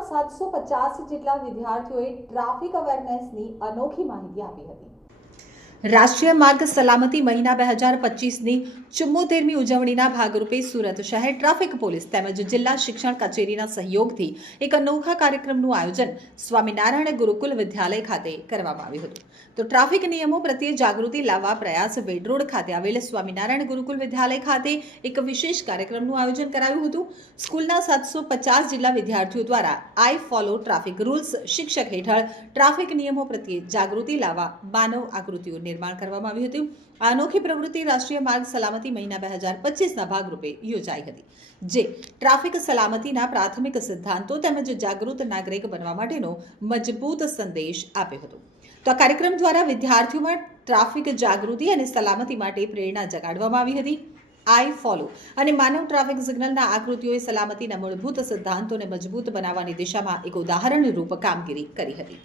સ્કૂલના 750 જેટલા વિદ્યાર્થીઓએ ટ્રાફિક અવેરનેસની અનોખી માહિતી આપી હતી। રાષ્ટ્રીય માર્ગ સલામતી મહિના 2025ની 74મી ઉજવણીના ભાગરૂપે સુરત શહેર ટ્રાફિક પોલીસ તેમજ જિલ્લા શિક્ષણ કચેરીના સહયોગથી એક અનોખા કાર્યક્રમનું આયોજન સ્વામિનારાયણ ગુરુકુલ વિદ્યાલય ખાતે કરવામાં આવ્યું હતું। તો ટ્રાફિક નિયમો પ્રત્યે જાગૃતિ લાવવા પ્રયાસ વેડ રોડ ખાતે આવેલ સ્વામિનારાયણ ગુરુકુલ વિદ્યાલય ખાતે એક વિશેષ કાર્યક્રમનું આયોજન કરાયું હતું। સ્કૂલના 750 જેટલા વિદ્યાર્થીઓ દ્વારા આઈ ફોલો ટ્રાફિક રૂલ્સ શિક્ષક હેઠળ ટ્રાફિક નિયમો પ્રત્યે જાગૃતિ લાવવા માનવ આકૃતિઓ નિર્માણ કરવામાં આવ્યું હતું। આ અનોખી પ્રવૃત્તિ રાષ્ટ્રીય માર્ગ સલામતી મહિના 2025ના ભાગરૂપે યોજાઈ હતી, જે ટ્રાફિક સલામતીના પ્રાથમિક સિદ્ધાંતો તેમજ જાગૃત નાગરિક બનવા માટેનો મજબૂત સંદેશ આપ્યો હતો। તો આ કાર્યક્રમ દ્વારા વિદ્યાર્થીઓમાં ટ્રાફિક જાગૃતિ અને સલામતી માટે પ્રેરણા જગાડવામાં આવી હતી। આઈ ફોલો અને માનવ ટ્રાફિક સિગ્નલના આકૃતિઓએ સલામતીના મૂળભૂત સિદ્ધાંતોને મજબૂત બનાવવાની દિશામાં એક ઉદાહરણરૂપ કામગીરી કરી હતી।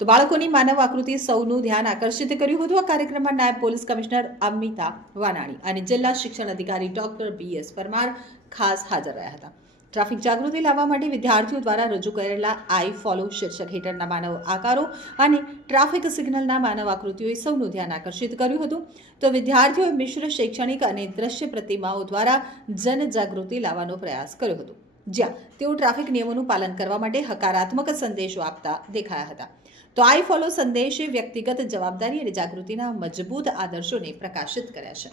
તો બાળકોની માનવ આકૃતિ સૌનું ધ્યાન આકર્ષિત કર્યું હતું। આ કાર્યક્રમમાં નાયબ પોલીસ કમિશનર અમિતા વાનાણી અને જિલ્લા શિક્ષણ અધિકારી ડોક્ટર BS પરમાર ખાસ હાજર રહ્યા હતા। ટ્રાફિક જાગૃતિ લાવવા માટે વિદ્યાર્થીઓ દ્વારા રજૂ કરેલા આઈ ફોલો શીર્ષક હેઠળના માનવ આકારો અને ટ્રાફિક સિગ્નલના માનવ આકૃતિઓએ સૌનું ધ્યાન આકર્ષિત કર્યું હતું। તો વિદ્યાર્થીઓએ મિશ્ર શૈક્ષણિક અને દ્રશ્ય પ્રતિમાઓ દ્વારા જનજાગૃતિ લાવવાનો પ્રયાસ કર્યો હતો, જ્યાં તેઓ ટ્રાફિક નિયમોનું પાલન કરવા માટે હકારાત્મક સંદેશો આપતા દેખાયા હતા। તો આઈ ફોલો સંદેશે વ્યક્તિગત જવાબદારી અને જાગૃતિના મજબૂત આદર્શોને પ્રકાશિત કર્યા છે।